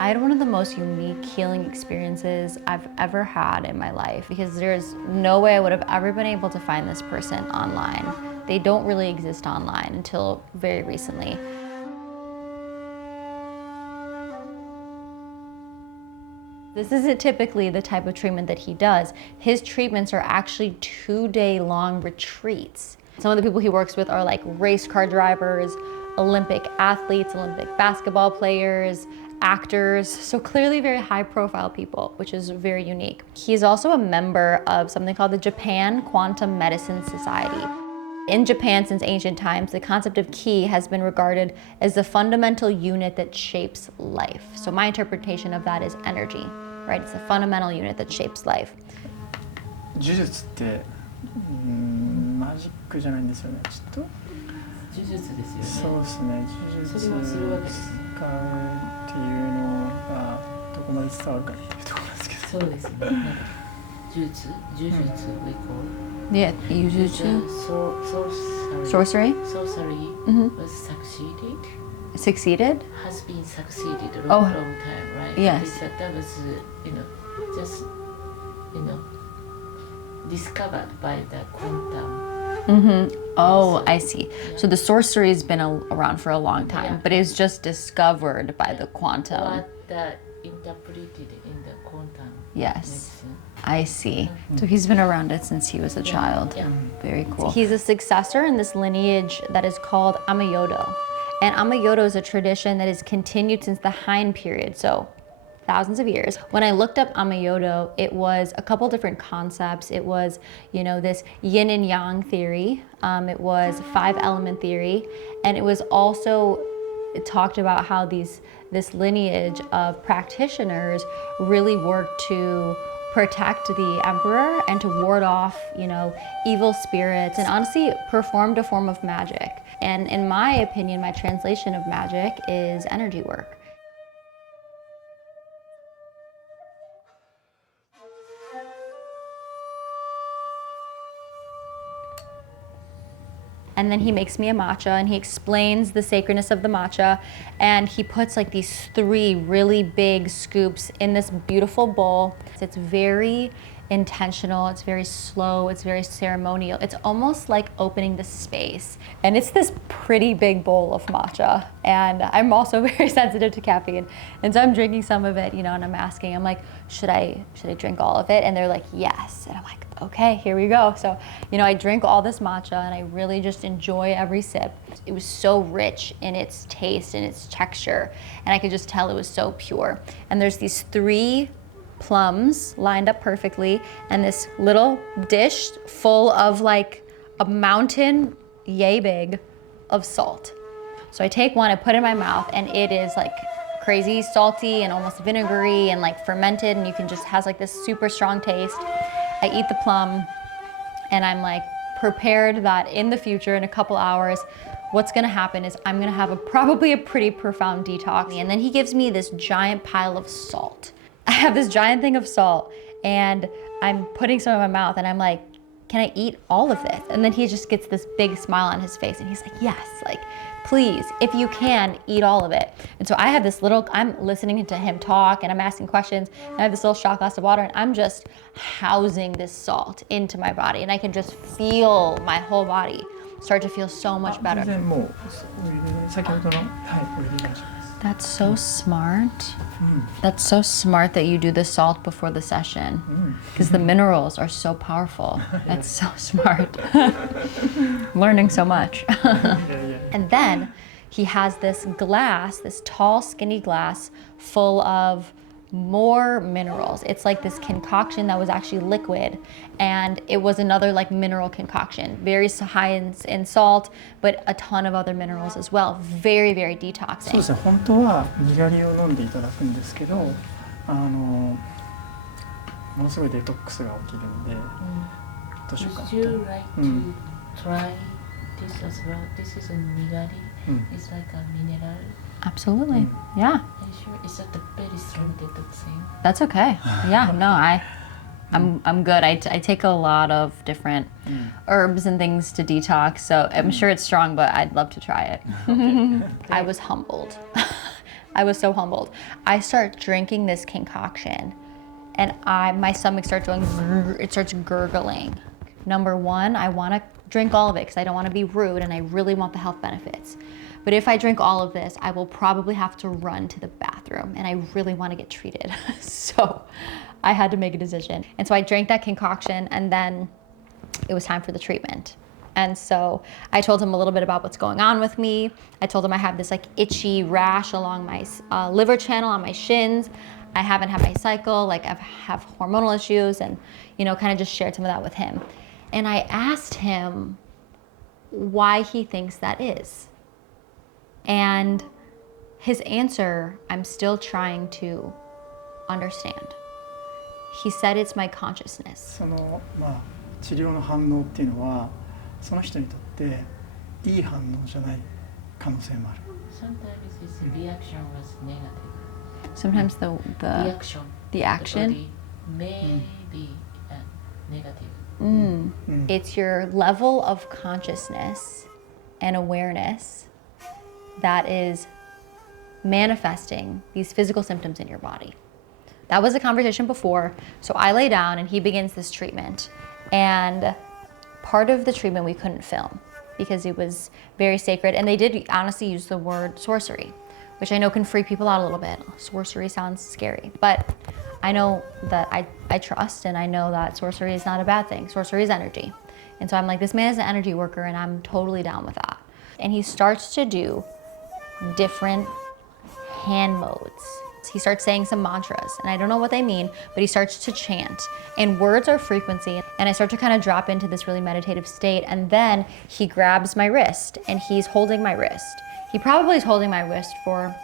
I had one of the most unique healing experiences I've ever had in my life because there's no way I would have ever been able to find this person online. They don't really exist online until very recently. This isn't typically the type of treatment that he does. His treatments are actually 2-day-long retreats. Some of the people he works with are like race car drivers, Olympic athletes, Olympic basketball players, actors, so clearly very high-profile people, which is very unique. He's also a member of something called the Japan Quantum Medicine Society. In Japan, since ancient times, the concept of ki has been regarded as the fundamental unit that shapes life. So my interpretation of that is energy, right? It's the fundamental unit that shapes life. 呪術って、マジックじゃないんですよね、きっと。呪術ですよね。そうですね、呪術を使うっていうのがどこまで伝わるかっていうところですけど。そうですね。呪術 we call. Yeah, Yujutsu. Sorcery? Sorcery was Succeeded? has been succeeded long time, right? Yes. That was, just, discovered by the quantum. Oh, I see. So the sorcery has been around for a long time, but it's just discovered by the quantum. But interpreted in the quantum. Yes. Medicine. I see. So he's been around it since he was a child. Yeah. Very cool. He's a successor in this lineage that is called Onmyōdō. And Onmyōdō is a tradition that has continued since the Han period, so thousands of years. When I looked up Onmyōdō, it was a couple different concepts. It was, this yin and yang theory. It was 5-element theory. And it was also, it talked about how this lineage of practitioners really worked to protect the emperor and to ward off, evil spirits, and honestly performed a form of magic. And in my opinion, my translation of magic is energy work. And then he makes me a matcha and he explains the sacredness of the matcha, and he puts like these 3 really big scoops in this beautiful bowl. It's very intentional, it's very slow, it's very ceremonial. It's almost like opening the space. And it's this pretty big bowl of matcha. And I'm also very sensitive to caffeine. And so I'm drinking some of it, and I'm asking, I'm like, should I drink all of it? And they're like, yes. And I'm like, okay, here we go. So, I drink all this matcha and I really just enjoy every sip. It was so rich in its taste and its texture. And I could just tell it was so pure. And there's these 3 plums lined up perfectly and this little dish full of like a mountain yay big of salt. So I take one, I put it in my mouth, and it is like crazy salty and almost vinegary and like fermented, and you can just has like this super strong taste. I eat the plum and I'm like prepared that in the future, in a couple hours, what's gonna happen is I'm gonna have probably a pretty profound detox. And then he gives me this giant pile of salt. I have this giant thing of salt and I'm putting some in my mouth and I'm like, can I eat all of this? And then he just gets this big smile on his face and he's like, yes, like, please, if you can, eat all of it. And so I have this I'm listening to him talk and I'm asking questions, and I have this little shot glass of water and I'm just housing this salt into my body, and I can just feel my whole body start to feel so much better. That's so smart. That's so smart that you do the salt before the session, because the minerals are so powerful. That's so smart. Learning so much. And then he has this glass, this tall, skinny glass full of more minerals. It's like this concoction that was actually liquid, and it was another like mineral concoction, very high in salt, but a ton of other minerals as well. Very, very detoxing. そうですね、本当はにがりを飲んでいただくんですけど、ものすごいデトックスが起きるんで、どうしようかなと。Would you like to try this as well? This is a nigari. It's like a mineral. Absolutely. Yeah. Are you sure? It's not a very strong detoxing. That's okay. Yeah, no, I'm good. I take a lot of different herbs and things to detox, so I'm sure it's strong, but I'd love to try it. I was humbled I was so humbled. I start drinking this concoction and my stomach starts going, it starts gurgling. Number one, I want to drink all of it because I don't want to be rude and I really want the health benefits. But if I drink all of this, I will probably have to run to the bathroom and I really want to get treated. So I had to make a decision. And so I drank that concoction and then it was time for the treatment. And so I told him a little bit about what's going on with me. I told him I have this like itchy rash along my liver channel on my shins. I haven't had my cycle, like I have hormonal issues and, you know, kind of just shared some of that with him. And I asked him why he thinks that is. And his answer, I'm still trying to understand. He said it's my consciousness. その治療の反応っていうのはその人にとっていい反応じゃない可能性もある。Sometimes his reaction was negative. Sometimes the action may be negative. It's your level of consciousness and awareness that is manifesting these physical symptoms in your body. That was a conversation before. So I lay down and he begins this treatment. And part of the treatment we couldn't film because it was very sacred. And they did honestly use the word sorcery, which I know can freak people out a little bit. Sorcery sounds scary, but I know that I trust and I know that sorcery is not a bad thing. Sorcery is energy. And so I'm like, this man is an energy worker and I'm totally down with that. And he starts to do different hand modes. He starts saying some mantras and I don't know what they mean, but he starts to chant and words are frequency. And I start to kind of drop into this really meditative state. And then he grabs my wrist and he's holding my wrist. He probably is holding my wrist for,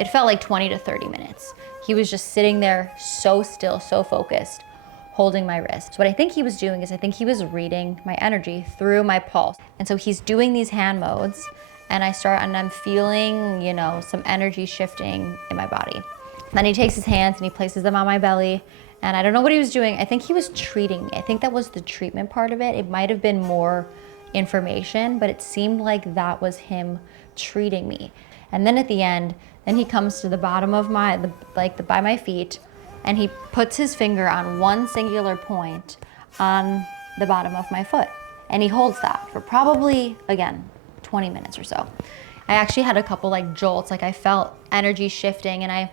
it felt like 20 to 30 minutes. He was just sitting there so still, so focused, holding my wrist. So what I think he was doing is I think he was reading my energy through my pulse. And so he's doing these hand modes and I'm feeling, you know, some energy shifting in my body. Then he takes his hands and he places them on my belly. And I don't know what he was doing. I think he was treating me. I think that was the treatment part of it. It might have been more information, but it seemed like that was him treating me. And then at the end, then he comes to the bottom of by my feet and he puts his finger on one singular point on the bottom of my foot. And he holds that for probably, again, 20 minutes or so. I actually had a couple like jolts, like I felt energy shifting and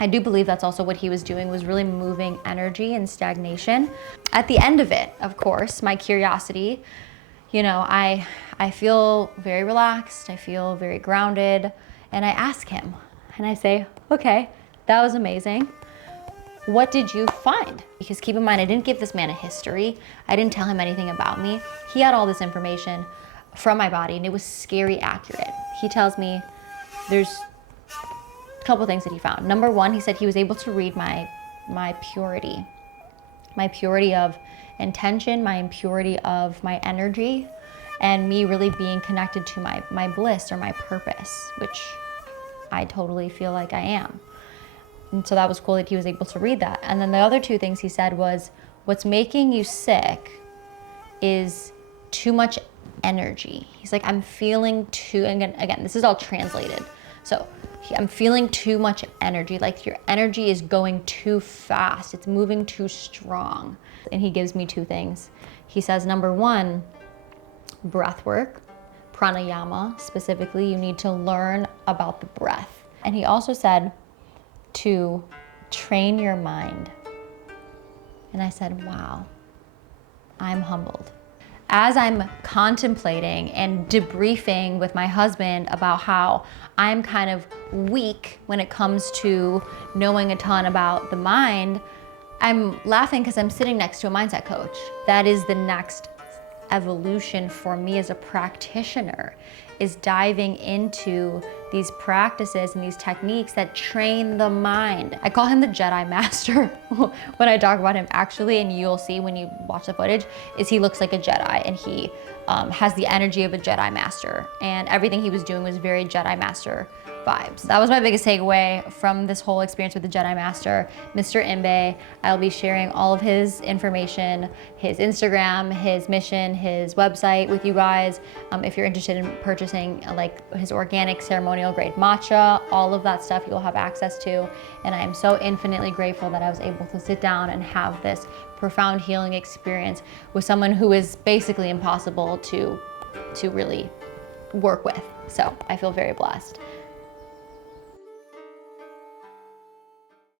I do believe that's also what he was doing, was really moving energy and stagnation. At the end of it, of course, my curiosity, you know, I feel very relaxed, I feel very grounded, and I ask him, and I say, okay, that was amazing. What did you find? Because keep in mind, I didn't give this man a history. I didn't tell him anything about me. He had all this information from my body, and it was scary accurate. He tells me there's a couple things that he found. Number one, he said he was able to read my purity of intention, my impurity of my energy, and me really being connected to my bliss or my purpose, which I totally feel like I am. And so that was cool that he was able to read that. And then the other two things he said was, what's making you sick is too much energy. He's like, I'm feeling too, and again, this is all translated. So I'm feeling too much energy, like your energy is going too fast, it's moving too strong. And he gives me two things. He says, number one, breath work, pranayama specifically, you need to learn about the breath. And he also said to train your mind. And I said, wow, I'm humbled. As I'm contemplating and debriefing with my husband about how I'm kind of weak when it comes to knowing a ton about the mind, I'm laughing because I'm sitting next to a mindset coach. That is the next evolution for me as a practitioner, is diving into these practices and these techniques that train the mind. I call him the Jedi Master when I talk about him, actually, and you'll see when you watch the footage, is he looks like a Jedi and he has the energy of a Jedi Master. And everything he was doing was very Jedi Master vibes. That was my biggest takeaway from this whole experience with the Jedi Master, Mr. Imbe. I'll be sharing all of his information, his Instagram, his mission, his website with you guys. If you're interested in purchasing like his organic ceremonial grade matcha, all of that stuff you'll have access to. And I am so infinitely grateful that I was able to sit down and have this profound healing experience with someone who is basically impossible to really work with. So I feel very blessed.